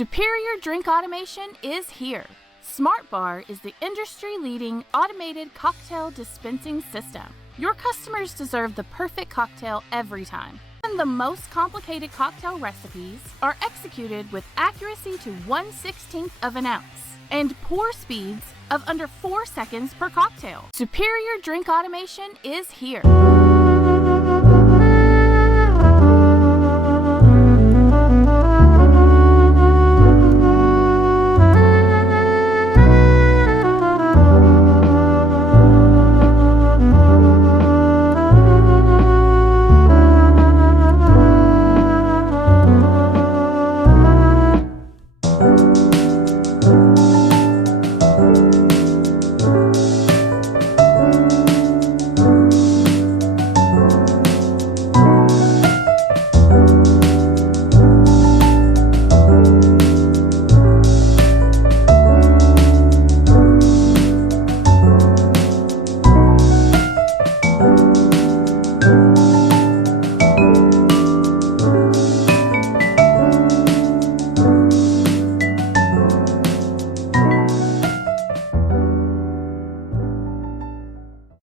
Superior drink automation is here. Smart Bar is the industry-leading automated cocktail dispensing system. Your customers deserve the perfect cocktail every time. And the most complicated cocktail recipes are executed with accuracy to 1/16 of an ounce and pour speeds of under 4 seconds per cocktail. Superior drink automation is here.